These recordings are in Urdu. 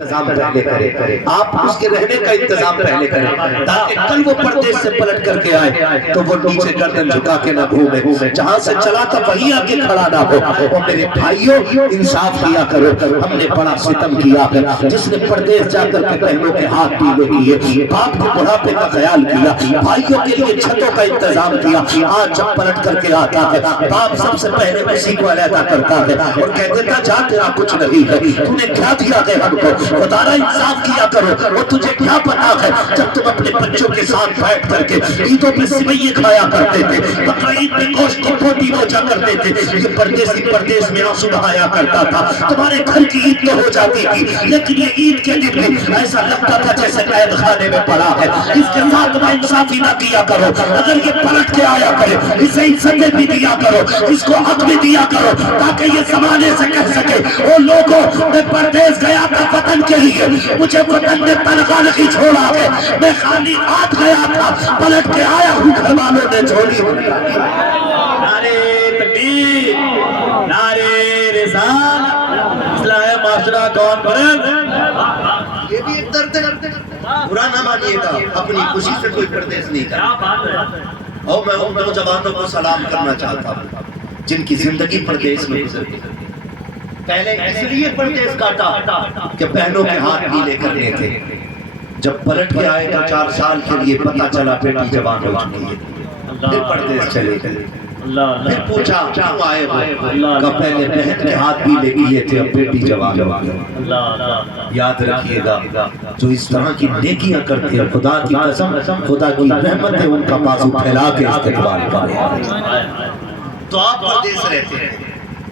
انتظام پہلے کریں، آپ اس کے رہنے کا انتظام پہلے کریں تاکہ کل وہ پردیس سے پلٹ کر کے آئے تو وہ نیچے گردن جھکا کے نہ گھومے، جہاں سے چلا تھا وہیں آ کے کھڑا نہ ہو۔ اور میرے بھائیوں انصاف کیا کرو، ہم نے بڑا ستم کیا ہے، جس نے پردیس جا کر کے بہنوں کے ہاتھ پیلے کیے، باپ کے بڑھاپے کا خیال کیا، بھائیوں کے لیے چھتوں کا انتظام کیا، آج جب پلٹ کر کے آتا ہے باپ سب سے پہلے اسی کو علیحدہ کرتا ہے اور کہتے تھا جا تیرا کچھ نہیں ہے، تو نے کیا دیا ہے ہم کو، خدارہ انصاف کیا کرو۔ اور تجھے کیا پتا ہے جب تم اپنے بچوں کے ساتھ بیٹھ کر کے عیدوں پہ سویے کھایا کرتے تھے، بقرعید میں گوشت کو بوٹی بوچا کرتے تھے، یہ پردیسی پردیس میں آنسو بہایا کرتا تھا، تمہارے گھر کی عید تو ہو جاتی تھی لیکن یہ عید کے دن بھی ایسا لگتا تھا جیسے قید خانے میں پڑا ہے۔ اس کے ساتھ انصافی نہ کیا کرو، اگر یہ پلٹ کے آیا کرے اسے عزتیں بھی دیا کرو، اس کو حق بھی دیا کرو تاکہ یہ زمانے سے کہہ سکے او لوگوں میں پردیس گیا تھا وطن کے لیے، مجھے وطن نے تنخواہ نہیں چھوڑا ہے، میں خالی ہاتھ گیا تھا پلٹ کے آیا ہوں گھر والوں نے جھولی ہوئی۔ نعرے تکبیر، نعرے رسالت، اصلاح معاشرہ کانفرنس۔ یہ بھی ایک درد ہے، برا نہ مانیے گا، اپنی خوشی سے کوئی پردیس نہیں کرتا۔ اور میں ان نوجوانوں کو سلام کرنا چاہتا ہوں جن کی زندگی پردیس میں گزر گئی، پہلے اس لیے پردیس کاٹا کہ بہنوں کے ہاتھ پیلے کرنے تھے، جب پلٹ کے آئے تو 4 سال کے لیے پتہ چلا بیٹی جوان ہو چکی ہے، پھر پردیس چلے گئے، پھر پوچھا کیوں آئے ہو، کہ پہلے بہن کے ہاتھ پیلے کیے تھے اب بیٹی جوان ہو گئی۔ یاد رکھیے گا جو اس طرح کی نیکیاں کرتے ہیں خدا کی قسم خدا کی رحمت ہے ان کا بازو پھیلا کے استقبال کرے۔ تو آپ پردیس رہتے ہیں،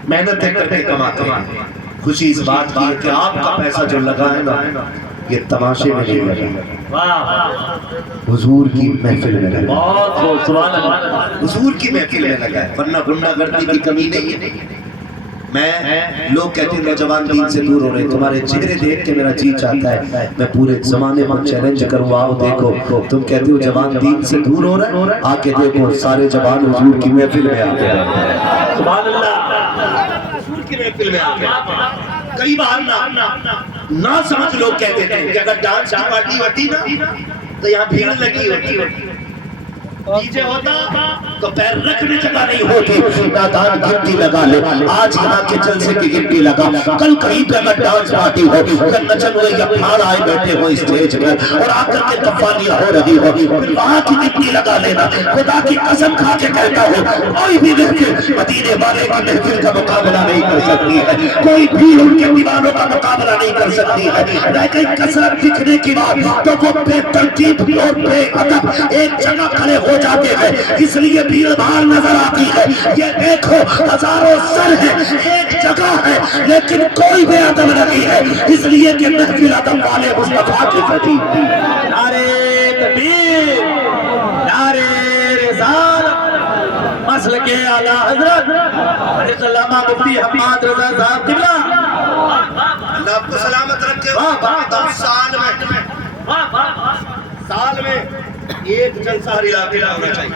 محنتیں کر کے کماتے ہیں، خوشی اس بات کی ہے کہ آپ کا پیسہ جو لگا ہے نا یہ تماشے میں نہیں لگا، حضور کی محفل میں لگا، حضور کی محفل میں لگا ہے، ورنہ گنڈا گردی کی کمی نہیں ہے۔ میں لوگ کہتے ہیں نوجوان دین سے دور ہو رہے، تمہارے چہرے دیکھ کے میرا جی چاہتا ہے میں پورے زمانے کو چیلنج کروں، آؤ دیکھو تم کہتے ہو جوان دین سے دور ہو رہے، آ کے دیکھو سارے جوان حضور کی محفل میں آ گئے، سبحان اللہ، حضور کی محفل میں آ گئے۔ کئی بار نہ سمجھ لوگ کہتے تھے کہ اگر ڈانس کی پارٹی ہوتی نا تو یہاں بھیڑ لگی ہوتی، نیچے ہوتا تو پیر رکھنے جگہ نہیں ہوتی، نادان گھنٹی لگا لے، آج یہاں کے جلسے کی گھنٹی لگا، کل کہیں پہ اگر ڈانس پارٹی ہو یا نچن ہوئے یا پھاڑ آئے بیٹھے ہو اسٹیج میں اور آ کر کے قوالیاں ہو رہی ہو پھر وہاں کی گھنٹی لگا لینا، خدا کی قسم کھا کے کہتا ہوں کوئی بھی محفل مدینے والے کی محفل کا مقابلہ نہیں کر سکتی ہے، کوئی بھی ان کے دیوانوں کا مقابلہ نہیں کر سکتی ہے، لیکن کثرت دکھنے کی بات تو وہ بے ترتیب اور بے ادب ایک جگہ کھڑے ہو جاتے ہیں، اس لیے بھیڑ بھاڑ نظر آتی ہے۔ یہ دیکھو ہزاروں سر ہیں ایک جگہ ہے لیکن کوئی بے ادب نہیں ہے، اس لیے کہ محفل ادب والے مصطفیٰ کی سجی۔ نعرے تکبیر، نعرے رسالت، مسلک اعلیٰ حضرت حضرت علامہ مفتی حماد رضا صاحب قبلہ، اللہ آپ کو سلامت رکھے۔ سال میں ایک جلسہ ہر علاقے میں ہونا چاہیے،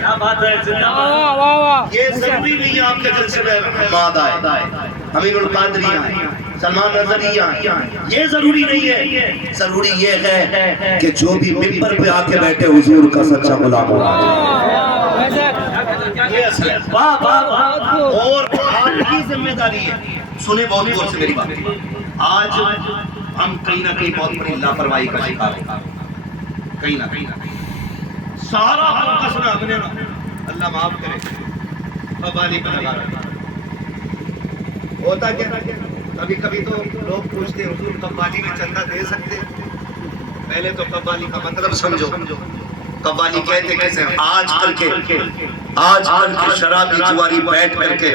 یہ ضروری نہیں ہے آپ کے جلسے میں حماد آئے، امین القادری آئے، سلمان نظری آئے، یہ ضروری نہیں ہے، ضروری یہ ہے کہ جو بھی ممبر پہ آ کے بیٹھے حضور کا سچا غلام ہونا چاہیے، یہ اصل ہے۔ اور آپ کی ذمہ داری ہے، سنیں بہت غور سے میری بات، آج ہم کہیں نہ کہیں بہت بڑی لاپرواہی کا شکار ہیں، کہیں نہ کہیں سارا فوکس نہ اپنے اللہ معاف کرے قوالی کا لگا رہا ہوتا کیا، کبھی کبھی تو لوگ پوچھتے ہیں حضور قوالی میں چندہ دے سکتے، پہلے تو قوالی کا مطلب سمجھو، قوالی کہتے کیسے آج کل کے شرابی جواری بیٹھ کر کے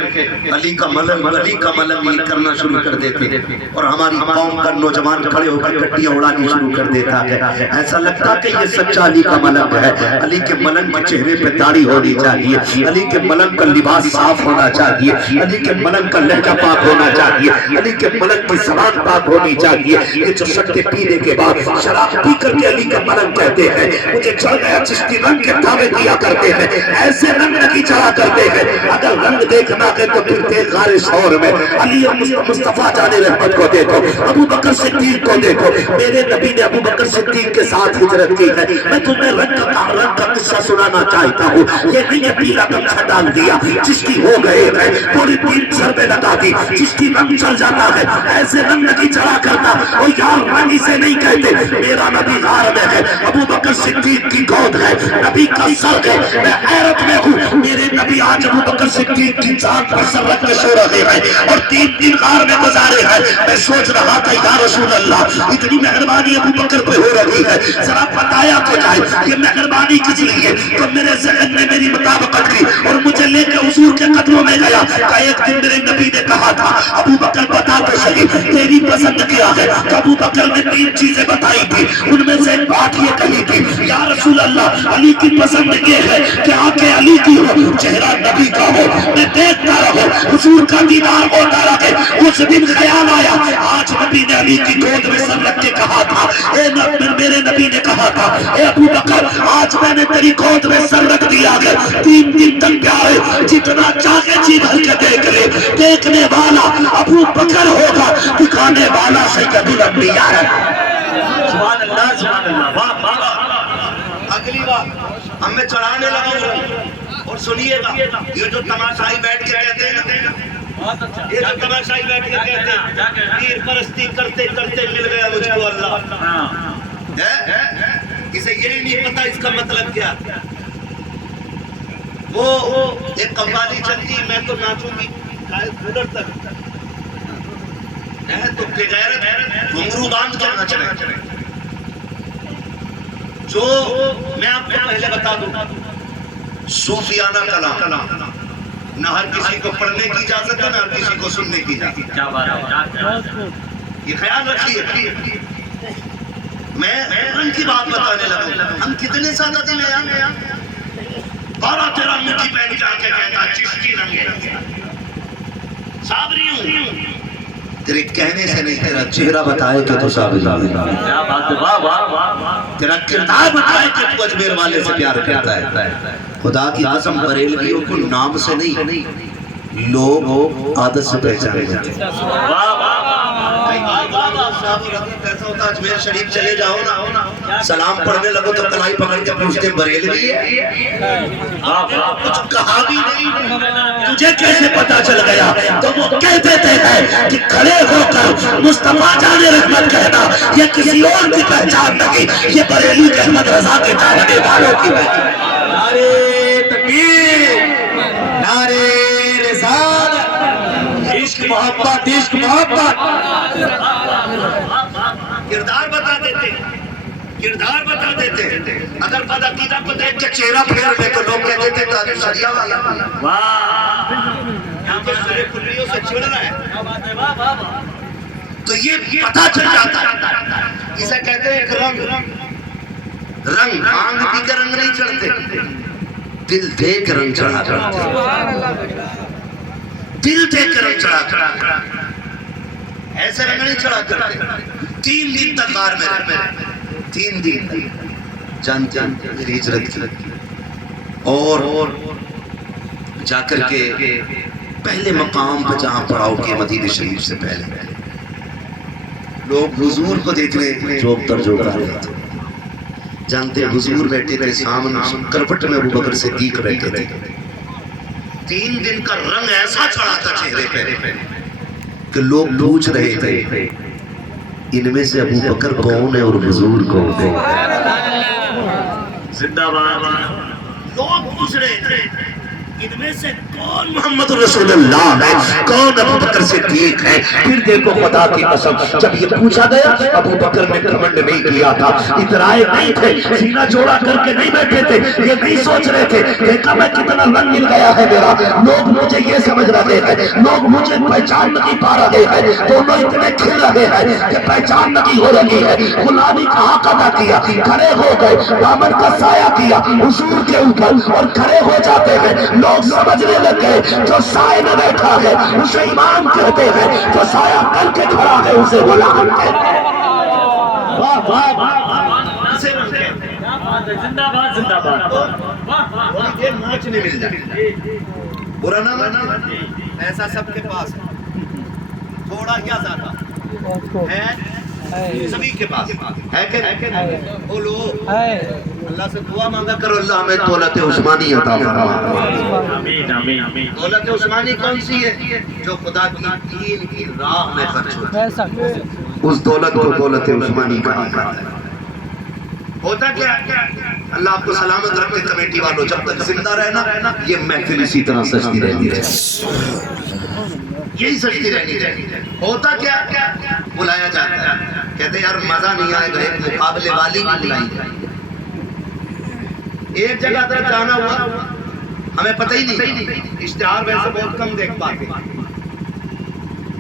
علی کا ملنگ یہ کرنا شروع کر دیتے اور ہماری قوم کا نوجوان کھڑے ہو کر گٹیاں اڑانی شروع کر دیتا ہے، ایسا لگتا کہ یہ سچا علی کا ملنگ ہے۔ علی کے ملنگ کے چہرے پہ داڑھی ہونی چاہیے، علی کے ملنگ کا لباس صاف ہونا چاہیے، علی کے ملنگ کا لہجہ پاک ہونا چاہیے، علی کے ملنگ کی زبان پاک ہونی چاہیے۔ یہ جو سٹے پینے کے بعد شراب پی کر کے علی کا ملنگ کہتے ہیں، مجھے چل گیا چشتی رنگ کے دعوے دیا کرتے ہیں، ایسے رنگ رنگ نہیں چڑھا کرتے ہیں. اگر رنگ دیکھنا ہے تو پھر دیکھ غار ثور میں علی مصطفیٰ جان رحمت کو دیکھو, ابو بکر صدیق کو دیکھو. میرے نبی نے ابو بکر صدیق کے ساتھ ہجرت کی ہے. میں تمہیں رنگ کا قصہ سنانا چاہتا ہوں. یہ نہیں ہے پیلا گمچھا ڈال دیا جس کی ہو گئے ہے پوری تین سر پہ لگا دی جس کی رنگ چل جاتا ہے, ایسے رنگ نہیں چڑھا کرتا. اور یار رنگ اسے نہیں کہتے. میرا نبی غار میں ہے, ابو بکر صدیق کی گود ہے, نبی کا سر ہے. میں حیرت میں ہوں, میرے نبی آج ابو بکر صدیق کی ذات پر سر رکھ کے سو رہے ہیں اور 3 دن غار میں گزارے ہیں. میں سوچ رہا تھا یا رسول اللہ اتنی مہربانی ابو بکر پہ ہو رہی ہے, ذرا بتایا تو جائے یہ مہربانی کس لیے. تو میرے ذہن نے میری مطابقت کی اور مجھے لے کے حضور کے قدموں میں گیا. کہ ایک دن میرے نبی نے کہا تھا ابو بکر بتا تو صحیح تیری پسند کیا ہے. تو ابو بکر نے 3 چیزیں بتائی تھی, ان میں سے ایک بات یہ کہی تھی یا رسول اللہ علی کی پسند یہ ہے کہ آنکھیں علی کی ہو, چہرہ نبی کا ہو, میں دیکھتا رہوں, حضور کا دیدار ہوتا رہے. اس دن خیال آیا آج نبی نے علی کی گود میں سر رکھ کے کہا تھا, میرے نبی نے کہا تھا اے ابو بکر آج میں نے تیری گود میں سر رکھ دیا ہے. 3 دن تک پیارے جتنا چاہے جی بھر کے دیکھ لے, دیکھنے والا ابو بکر ہوگا, دکھانے والا سید الانبیاء ہے. سبحان اللہ سبحان اللہ, واہ واہ. اگلی بات ہم میں چڑھانے لگا ہوں اور سنیے گا, یہ جو تماشائی بیٹھ کے کہتے ہیں نا, یہ جو تماشائی بیٹھ کے کہتے ہیں پیر پرستی کرتے کرتے مل گیا مجھ کو اللہ, اسے یہی نہیں پتا اس کا مطلب کیا. وہ ایک قوالی چلتی میں تو ناچوں گی کولر تک تو بغیرت گھنگرو باندھ کر نچ رہے. جو میں آپ کو پہلے بتا دوں صوفیانہ کلام نہ ہر کسی کو پڑھنے کی اجازت ہے نہ ہر کسی کو سننے کی اجازت ہے. یہ خیال رکھیے. میں ان کی بات بتانے لگا, ہم کتنے سادہ دن ہیں 12-13 مٹی پہن کے آکے کہتا چشتی رنگے صابری ہوں. تیرے کہنے سے نہیں, تیرا چہرہ بتائے کہ تو صابری ہوں. کیا بات ہے, واہ واہ واہ. تیرا کردار بتائے کہ تو اجمیر والے سے پیار کرتا ہے. خدا کی قسم بریلویوں کو نام سے نہیں لوگ عادت سے پہچانے جاتے ہیں. واہ واہ ایسا ہوتا اجمیر شریف چلے جاؤ نا, سلام پڑھنے لگو تو کلائی پکڑ کے پوچھتے بریلوی ہے, کچھ کہا بھی نہیں, تجھے کیسے پتا چل گیا. تو وہ کہتے تھے کہ کھڑے ہو کر مصطفیٰ جان رحمت کہنا یہ کسی اور کی پہچان نہیں, یہ بریلی کے احمد رضا کے چاہنے والوں کی پہچان. نعرے تکبیر, نعرے رسالت, عشق محبت عشق محبت. کردار بتا دیتے, کردار بتا دیتے. اگر خدا عقیدہ کو دیکھ کے چہرہ پھیر لے تو لوگ کہتے تھے تاجر شریعہ والا. واہ, یہاں پر سرے کلیوں سے چھڑ رہا ہے تو یہ پتا چل جاتا ہے. اسے کہتے ہیں ایک رنگ, رنگ آنکھ بھی کے رنگ نہیں چڑھتے, دل دیکھ رنگ چڑھا کرتے. دل دیکھ رنگ چڑھا کرتے, ایسے رنگ نہیں چڑھا کرتے. 3 دن تک غار میں رہے, 3 دن جانتے میری ہجرت کی. اور جا کر کے پہلے مقام پہ جہاں پڑاؤ کے مدینہ شریف سے پہلے لوگ حضور کو دیکھنے جوب تر جوب رہے تھے. جانتے حضور بیٹھے تھے سامنے, کرپٹ میں ابو بکر صدیق بیٹھے تھے. 3 دن کا رنگ ایسا چڑھا تھا چہرے پہ کہ لوگ پوچھ رہے تھے ان میں سے ابو بکر کون ہے اور حضور کون ہے. زندہ باد. لوگ پوچھ رہے تھے ان میں سے کون محمد رسول اللہ ہے, کون ابو بکر صدیق ہے. پھر دیکھو خدا کی قسم جب یہ پوچھا گیا ابو بکر نے گھمنڈ نہیں کیا تھا, اترائے نہیں تھے, سینہ جوڑا کر کے نہیں بیٹھے تھے. یہ نہیں سوچ رہے تھے دیکھا میں کتنا رنگ مل گیا ہے میرا, لوگ مجھے یہ سمجھ رہے ہیں, لوگ مجھے پہچان نہیں پا رہے ہیں. دونوں اتنے کھل رہے ہیں کہ پہچان نہیں ہو رہی ہے. غلامی کا حق ادا کیا, کھڑے ہو گئے, دامن کا سایہ کیا حضور کے اوپر اور کھڑے ہو جاتے ہیں. لوگ سمجھنے لگ گئے جو سائے میں بیٹھا ہے اسے امام کہتے ہیں, جو سایہ کر کے کھڑا ہے اسے غلام کہتے ہیں. واہ واہ, زندہ باد زندہ باد. تھوڑی دیر ناچنے مل جائے. برا نہ مانے، ایسا سب کے پاس ہے، تھوڑا یا زیادہ ہے، سبھی کے پاس ہے کہ نہیں؟ بولو اللہ سے دعا مانگا کرو، اللہ ہمیں دولت عثمانی عطا فرما. آمین آمین آمین. دولت عثمانی کون سی ہے؟ جو خدا کی دین کی راہ میں خرچ ہوتی ہے. اس دولت کو دولت عثمانی کہا جاتا ہے. ہوتا کیا؟ اللہ آپ کو سلامت رکھے کمیٹی والوں، جب تک زندہ رہنا یہ محفل اسی طرح سجتی رہتی ہے، یہی سجتی رہنی چاہیے. ہوتا کیا؟ بلایا جاتا ہے، کہتے ہیں یار مزہ نہیں آئے گا، ایک مقابلے والی بھی بلائی جائے. ایک جگہ تک جانا ہوا، ہمیں پتہ ہی نہیں، اشتہار ویسے بہت کم دیکھ پاتے،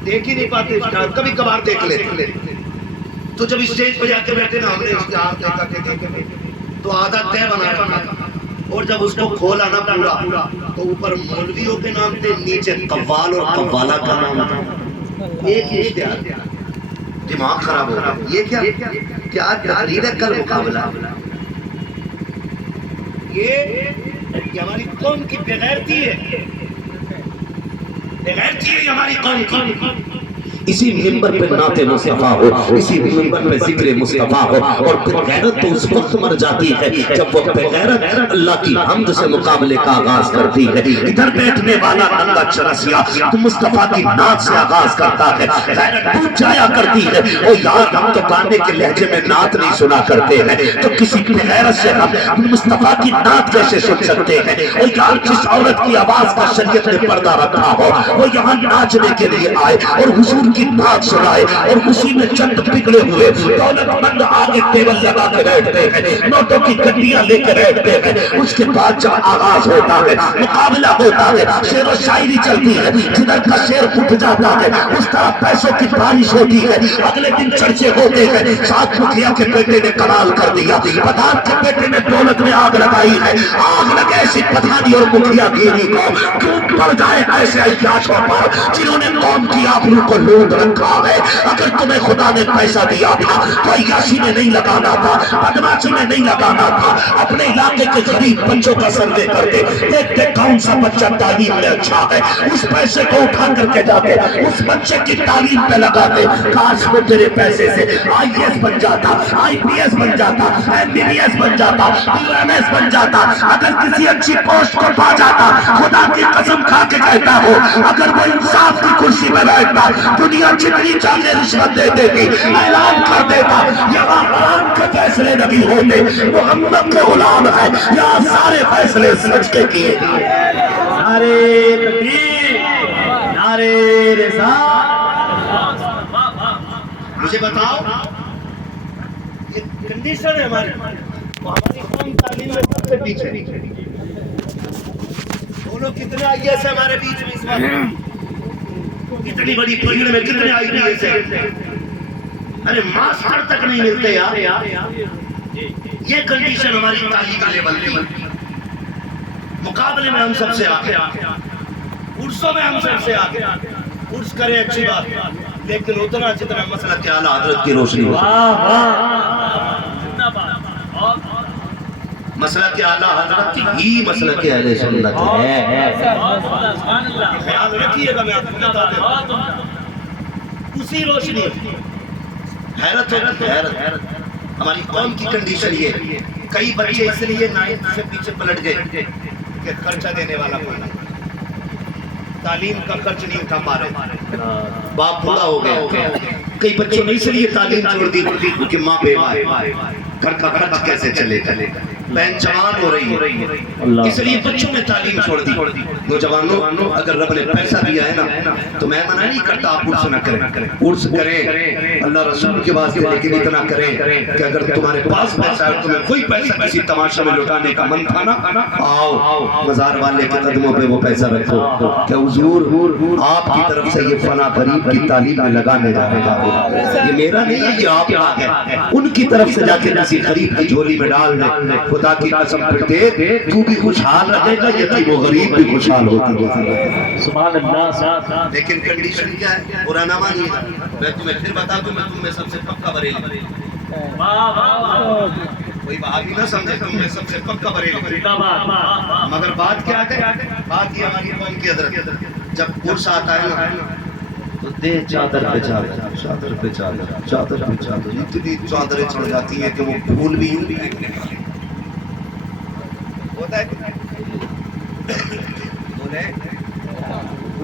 دیکھ ہی نہیں پاتے اشتہار، کبھی کبھار دیکھ لیتے. تو جب اسٹیج پہ جا کے بیٹھے نا، ہم نے اشتہار دیکھا تو عادت طے بنا، اور جب اس کو کھولا نا پورا تو اوپر مولویوں کے نام تھے، نیچے قوال اور قوالہ کا نام تھا. ایک ہی اشتہار، دماغ خراب ہو رہا. یہ کیا تقریر ہے؟ کل مقابلہ. یہ ہماری قوم کی بغیرتی ہے، بغیرتی ہے ہماری قوم کی. اسی منبر پہ نعت مصطفیٰ ہو، اسی منبر پہ ذکر مصطفیٰ ہو، اور پھر غیرت تو اس وقت مر جاتی ہے جب وہ بغیرت اللہ کی حمد سے مقابلے کا آغاز کرتی ہے. ادھر بیٹھنے والا ننگا چرسیا تو مصطفیٰ کی نعت سے آغاز کرتا ہے، غیرت ٹوٹ جایا کرتی ہے. او یار ہم تو گانے کے لہجے میں نعت نہیں سنا کرتے ہیں، تو کسی بغیرت سے ہم مصطفیٰ کی نعت کیسے سن سکتے ہیں؟ او یار جس عورت کی آواز کا شریعت نے پردہ رکھا ہو وہ یہاں ناچنے کے لیے آئے اور حضور کی بات سنائے، اور اسی میں چند بگڑے ہوئے دولت مند آگے ٹیبل لگا کے بیٹھتے ہیں، نوٹوں کی گڈیاں لے کے بیٹھتے ہیں. اس کے بعد جب آغاز ہوتا ہے، مقابلہ ہوتا ہے، شعر و شاعری چلتی ہے، جدھر کا شعر اٹھ جاتا ہے اس طرح پیسوں کی بارش ہوتی ہے. اگلے دن چرچے ہوتے ہیں، ساتھ مکھیا کے بیٹے نے کمال کر دیا، پٹھان کے بیٹے نے دولت میں آگ لگائی ہے. آگ لگے ایسی پٹھانی اور مکھیا گیری کو کیوں پڑ جائے ایسے عیاشوں پر جنہوں نے قوم کی آبرو کو لوٹ رکھا ہے. اگر تمہیں خدا نے پیسہ دیا تھا تو عیاشی میں نہیں لگانا تھا، بدماشی میں نہیں لگانا تھا. اپنے علاقے کے غریب بچوں کا سروے کرتے، دیکھتے کون سا بچہ تعلیم میں اچھا ہے، اس پیسے کو اٹھا کر کے جاتے اس بچے کی تعلیم پہ لگاتے. کاش وہ تیرے پیسے سے IAS بن جاتا، IPS بن جاتا، MBBS بن جاتا، PMS بن جاتا، اگر کسی اچھی پوسٹ کو پا جاتا. خدا کی قسم کھا کے کہتا ہو اگر وہ انصاف کی کرسی پہ بیٹھتا دنیا جتنی چاہے رشوت دے دیتی، اعلان کر دیتا یہاں حرام کے فیصلے نہیں ہوتے، محمد کے غلام ہیں، یہاں سارے فیصلے سچ کے کیے. نعرے تکبیر، نعرے رسالت. مجھے بتاؤ یہ کنڈیشن ہے ہماری قوم تعلیم میں سب سے پیچھے. بولو کتنے IAS ہمارے بیچ میں اس وقت؟ اتنی بڑی بھیڑ میں کتنے IPS ہیں؟ ارے ماسٹر تک نہیں ملتے یار. یہ کنڈیشن ہماری تعلیم لیول کی. مقابلے میں ہم سب سے آگے، کورسوں میں ہم سب سے آگے. کورس کریں اچھی بات، لیکن اتنا جتنا مسئلہ کے اعلیٰ حضرت کی روشنی ہو. مسئلہ کے اعلیٰ حضرت ہی مسئلہ کے اہل سنت ہے. خیال رکھیے گا، میں آپ کو بتا دوں اسی روشنی. حیرت ہوتی ہے، حیرت. ہماری قوم کی کنڈیشن یہ، کئی بچے اس لیے 9th سے پیچھے پلٹ گئے کہ خرچہ دینے والا پڑا، تعلیم کا خرچ نہیں اٹھا پا رہے، باپ بوڑھا ہو گیا. کئی بچوں نے اس لیے تعلیم چھوڑ دی کیونکہ ماں بیمار ہے، گھر کا خرچ کیسے چلے گا. بہن جوان ہو رہی ہے، اس لیے بچوں نے تعلیم چھوڑ دی. نوجوانوں اگر رب نے پیسہ دیا ہے نا تو میں منع نہیں کرتا آپ عرس نہ کریں، عرس کریں اللہ رسول کے واسطے، لیکن اتنا کریں کہ اگر تمہارے پاس پیسہ ہے، تمہیں کوئی پیسہ کسی تماشا میں لٹانے کا من تھا نا، آؤ مزار والے کے قدموں پہ وہ پیسہ رکھو کہ حضور آپ کی طرف سے یہ فلاں غریب کی تعلیم میں لگانے جا رہا ہے، یہ میرا نہیں ہے، یہ آپ کا ہے. ان کی طرف سے جا کے کسی غریب کی جھولی میں ڈال دے. خدا کی قسم پھر دے تو بھی خوشحال رہے گا، یتیم و غریب بھی خوشحال ہوتی ہے. سبحان اللہ. لیکن کنڈیشن کیا ہے؟ برا نہ مانیے، میں تمہیں پھر بتا دوں، میں تم میں سب سے پکا بریلی. کوئی وہابی نہ سمجھے تم نے سب سے پکا بریلوی زندہ باد مگر بات کیا ہے بات یہ ہماری قوم کی حضرت جب عرس آتا ہے نا تو دے چادر پہ چادر چادر پہ چادر چادر پہ چادر اتنی چادریں چڑھ جاتی ہیں کہ وہ پھول بھی یوں پھینکنے والے ہوتا ہے بولے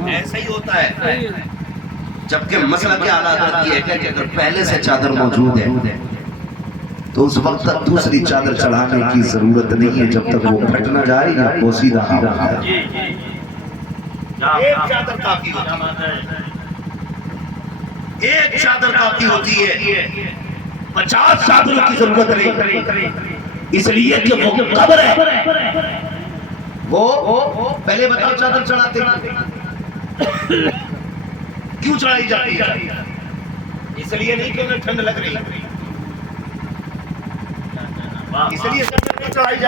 ایسا ہی ہوتا ہے جبکہ مسئلہ کیا حالات یہ ہے کہ اگر پہلے سے چادر موجود ہے تو اس وقت تک دوسری چادر چڑھانے کی ضرورت نہیں ہے جب تک وہ پھٹ نہ جائے یا پوسیدہ نہ ہو جائے ایک چادر کافی ہوتی ہے ایک چادر کافی ہوتی ہے 50 چادروں کی ضرورت نہیں اس لیے کہ وہ قبر ہے وہ پہلے بتاؤ چادر چڑھاتے کیوں چڑھائی جاتی ہے اس لیے نہیں کہ انہیں ٹھنڈ لگ رہی اس لیے چادر چڑھائی جا رہی